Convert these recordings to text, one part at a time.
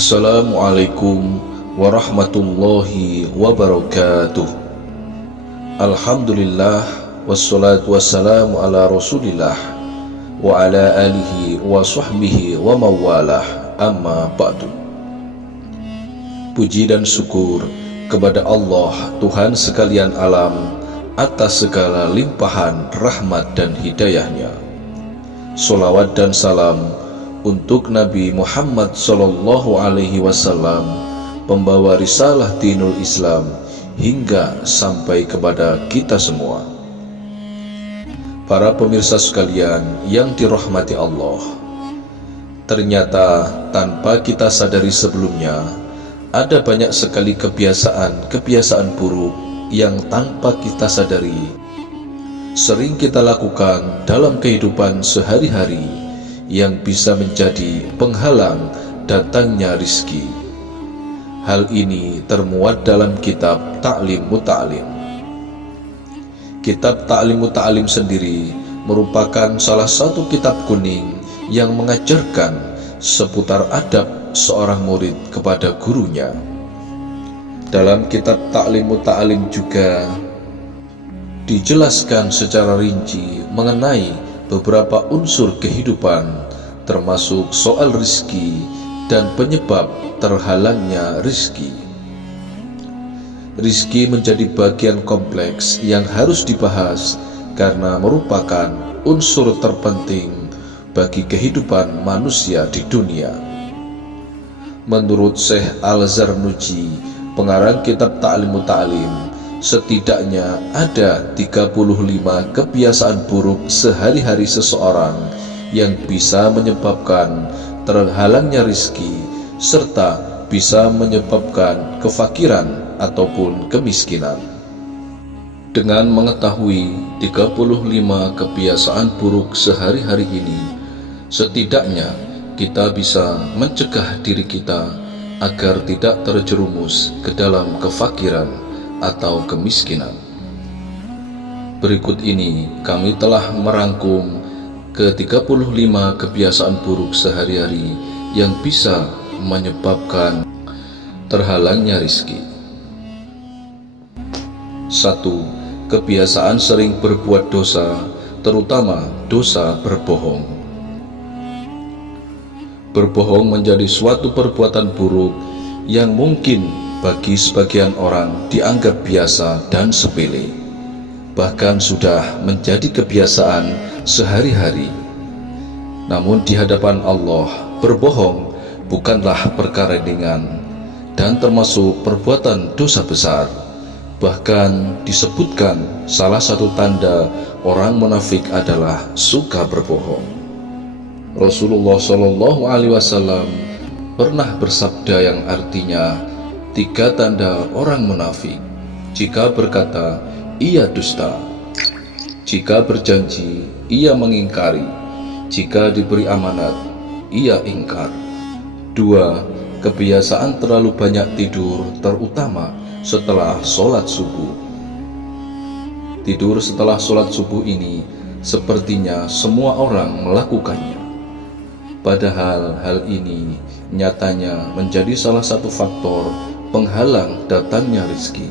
Assalamualaikum warahmatullahi wabarakatuh. Alhamdulillah, wassalatu wassalamu ala rasulillah wa ala alihi wa sahbihi wa mawalah, amma ba'du. Puji dan syukur kepada Allah, Tuhan sekalian alam, atas segala limpahan rahmat dan hidayahnya. Salawat dan salam untuk Nabi Muhammad sallallahu alaihi wasallam, pembawa risalah dinul Islam, hingga sampai kepada kita semua. Para pemirsa sekalian yang dirahmati Allah, ternyata tanpa kita sadari sebelumnya, ada banyak sekali kebiasaan buruk yang tanpa kita sadari sering kita lakukan dalam kehidupan sehari-hari, yang bisa menjadi penghalang datangnya rizki. Hal ini termuat dalam kitab Ta'lim Muta'alim. Kitab Ta'lim Muta'alim sendiri merupakan salah satu kitab kuning yang mengajarkan seputar adab seorang murid kepada gurunya. Dalam kitab Ta'lim Muta'alim juga dijelaskan secara rinci mengenai beberapa unsur kehidupan, termasuk soal rizki dan penyebab terhalangnya rizki. Rizki menjadi bagian kompleks yang harus dibahas karena merupakan unsur terpenting bagi kehidupan manusia di dunia. Menurut Syekh Al-Zarnuji, pengarang kitab Ta'lim Muta'alim, setidaknya ada 35 kebiasaan buruk sehari-hari seseorang yang bisa menyebabkan terhalangnya rizki, serta bisa menyebabkan kefakiran ataupun kemiskinan. Dengan mengetahui 35 kebiasaan buruk sehari-hari ini, setidaknya kita bisa mencegah diri kita agar tidak terjerumus ke dalam kefakiran atau kemiskinan. Berikut ini kami telah merangkum ke-35 kebiasaan buruk sehari-hari yang bisa menyebabkan terhalangnya rizki. 1. Kebiasaan sering berbuat dosa, terutama dosa berbohong. Berbohong menjadi suatu perbuatan buruk yang mungkin bagi sebagian orang dianggap biasa dan sepele, bahkan sudah menjadi kebiasaan sehari-hari. Namun di hadapan Allah, berbohong bukanlah perkara ringan dan termasuk perbuatan dosa besar. Bahkan disebutkan salah satu tanda orang munafik adalah suka berbohong. Rasulullah Shallallahu Alaihi Wasallam pernah bersabda yang artinya, 3 tanda orang munafik: jika berkata, ia dusta; jika berjanji, ia mengingkari; jika diberi amanat, ia ingkar. 2. Kebiasaan terlalu banyak tidur, terutama setelah sholat subuh. Tidur setelah sholat subuh ini sepertinya semua orang melakukannya. Padahal hal ini nyatanya menjadi salah satu faktor penghalang datangnya rizki.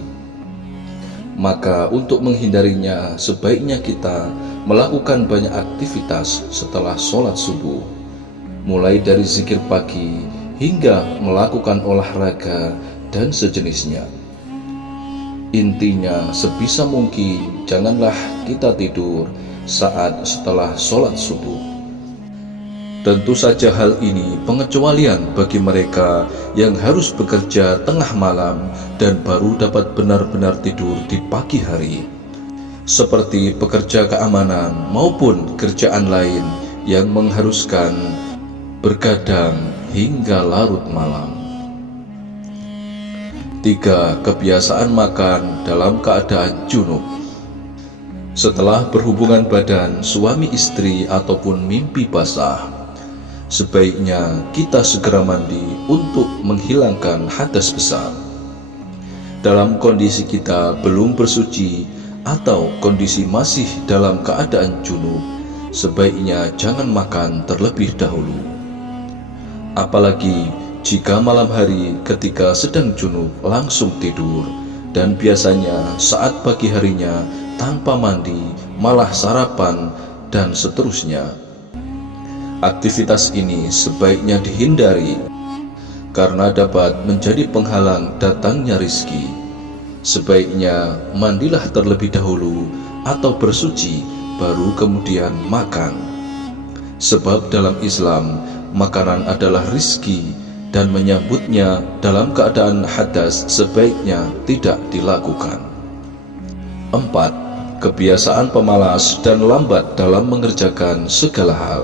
Maka untuk menghindarinya, sebaiknya kita melakukan banyak aktivitas setelah sholat subuh, mulai dari zikir pagi hingga melakukan olahraga dan sejenisnya. Intinya, sebisa mungkin janganlah kita tidur saat setelah sholat subuh. Tentu saja hal ini pengecualian bagi mereka yang harus bekerja tengah malam dan baru dapat benar-benar tidur di pagi hari, seperti pekerja keamanan maupun kerjaan lain yang mengharuskan bergadang hingga larut malam. 3. Kebiasaan makan dalam keadaan junub. Setelah berhubungan badan suami istri ataupun mimpi basah, sebaiknya kita segera mandi untuk menghilangkan hadas besar. Dalam kondisi kita belum bersuci atau kondisi masih dalam keadaan junub, sebaiknya jangan makan terlebih dahulu. Apalagi jika malam hari ketika sedang junub langsung tidur, dan biasanya saat pagi harinya tanpa mandi malah sarapan, dan seterusnya. Aktivitas ini sebaiknya dihindari karena dapat menjadi penghalang datangnya rizki. Sebaiknya mandilah terlebih dahulu atau bersuci baru kemudian makan. Sebab dalam Islam makanan adalah rizki, dan menyambutnya dalam keadaan hadas sebaiknya tidak dilakukan. 4. Kebiasaan pemalas dan lambat dalam mengerjakan segala hal.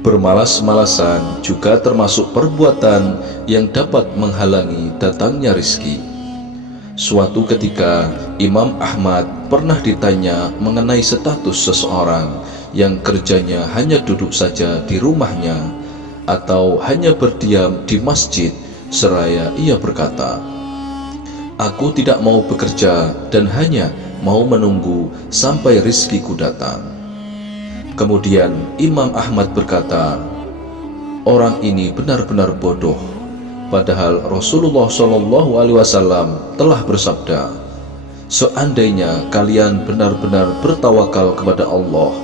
Bermalas-malasan juga termasuk perbuatan yang dapat menghalangi datangnya rizki. Suatu ketika Imam Ahmad pernah ditanya mengenai status seseorang yang kerjanya hanya duduk saja di rumahnya atau hanya berdiam di masjid, seraya ia berkata, "Aku tidak mau bekerja dan hanya mau menunggu sampai rizkiku datang." Kemudian Imam Ahmad berkata, "Orang ini benar-benar bodoh, padahal Rasulullah SAW telah bersabda, seandainya kalian benar-benar bertawakal kepada Allah,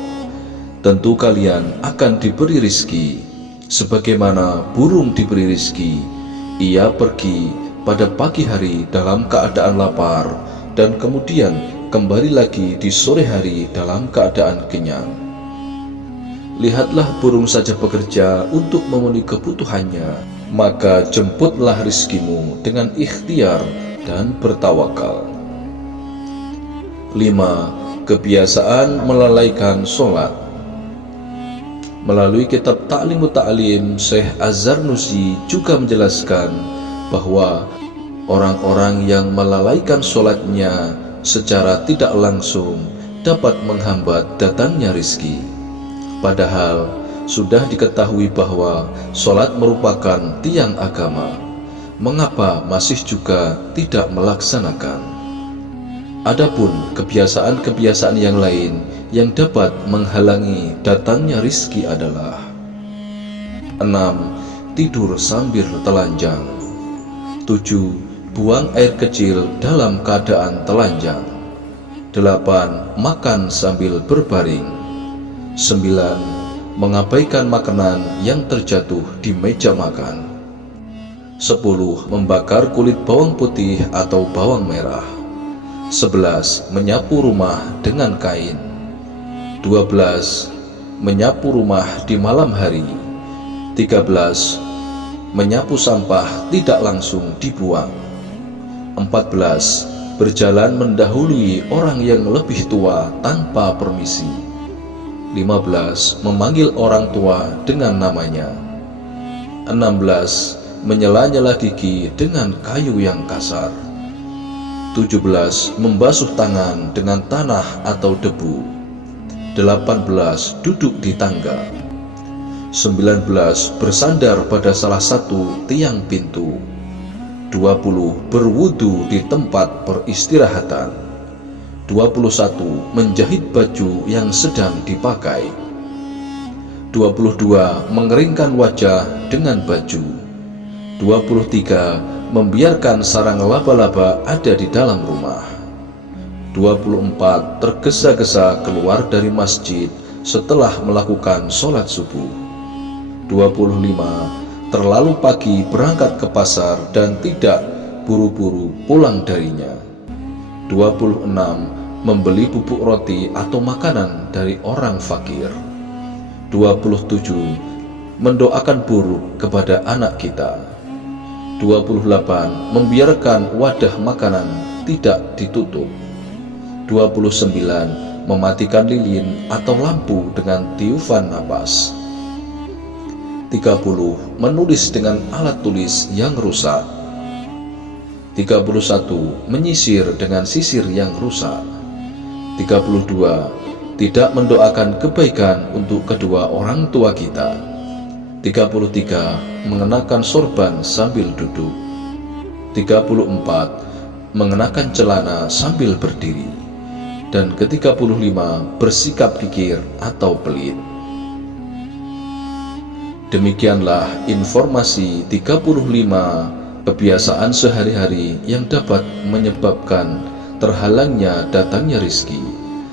tentu kalian akan diberi rizki sebagaimana burung diberi rizki. Ia pergi pada pagi hari dalam keadaan lapar, dan kemudian kembali lagi di sore hari dalam keadaan kenyang. Lihatlah burung saja bekerja untuk memenuhi kebutuhannya, maka jemputlah rizkimu dengan ikhtiar dan bertawakal." 5. Kebiasaan melalaikan sholat. Melalui kitab Ta'limut Ta'lim, Syekh Az-Zarnusi juga menjelaskan bahwa orang-orang yang melalaikan sholatnya secara tidak langsung dapat menghambat datangnya rizki. Padahal sudah diketahui bahwa sholat merupakan tiang agama. Mengapa masih juga tidak melaksanakan? Adapun kebiasaan-kebiasaan yang lain yang dapat menghalangi datangnya rizki adalah: 6. Tidur sambil telanjang. 7. Buang air kecil dalam keadaan telanjang. 8. Makan sambil berbaring. 9. Mengabaikan makanan yang terjatuh di meja makan. 10. Membakar kulit bawang putih atau bawang merah. 11. Menyapu rumah dengan kain. 12. Menyapu rumah di malam hari. 13. Menyapu sampah tidak langsung dibuang. 14. Berjalan mendahului orang yang lebih tua tanpa permisi. 15. Memanggil orang tua dengan namanya. 16. Menyela-nyela gigi dengan kayu yang kasar. 17. Membasuh tangan dengan tanah atau debu. 18. Duduk di tangga. 19. Bersandar pada salah satu tiang pintu. 20. Berwudu di tempat peristirahatan. 21. Menjahit baju yang sedang dipakai. 22. Mengeringkan wajah dengan baju. 23. Membiarkan sarang laba-laba ada di dalam rumah. 24. Tergesa-gesa keluar dari masjid setelah melakukan sholat subuh. 25. Terlalu pagi berangkat ke pasar dan tidak buru-buru pulang darinya. 26. Membeli bubuk roti atau makanan dari orang fakir. 27. Mendoakan buruk kepada anak kita. 28. Membiarkan wadah makanan tidak ditutup. 29. Mematikan lilin atau lampu dengan tiupan napas. 30. Menulis dengan alat tulis yang rusak. 31. Menyisir dengan sisir yang rusak. 32. Tidak mendoakan kebaikan untuk kedua orang tua kita. 33. Mengenakan sorban sambil duduk. 34. Mengenakan celana sambil berdiri. Dan ke-35, bersikap kikir atau pelit. Demikianlah informasi 35 kebiasaan sehari-hari yang dapat menyebabkan terhalangnya datangnya rizki.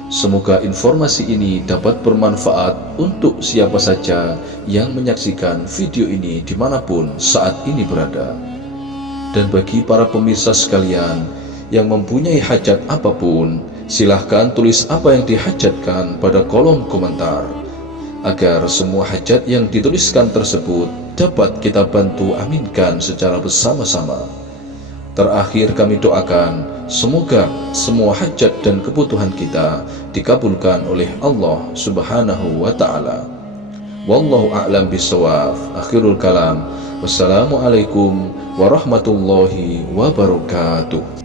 Semoga informasi ini dapat bermanfaat untuk siapa saja yang menyaksikan video ini dimanapun saat ini berada. Dan bagi para pemirsa sekalian yang mempunyai hajat apapun, silahkan tulis apa yang dihajatkan pada kolom komentar, agar semua hajat yang dituliskan tersebut dapat kita bantu aminkan secara bersama-sama. Terakhir kami doakan, semoga semua hajat dan kebutuhan kita dikabulkan oleh Allah Subhanahu wa ta'ala. Wallahu a'lam bishawab. Akhirul kalam. Wassalamualaikum warahmatullahi wabarakatuh.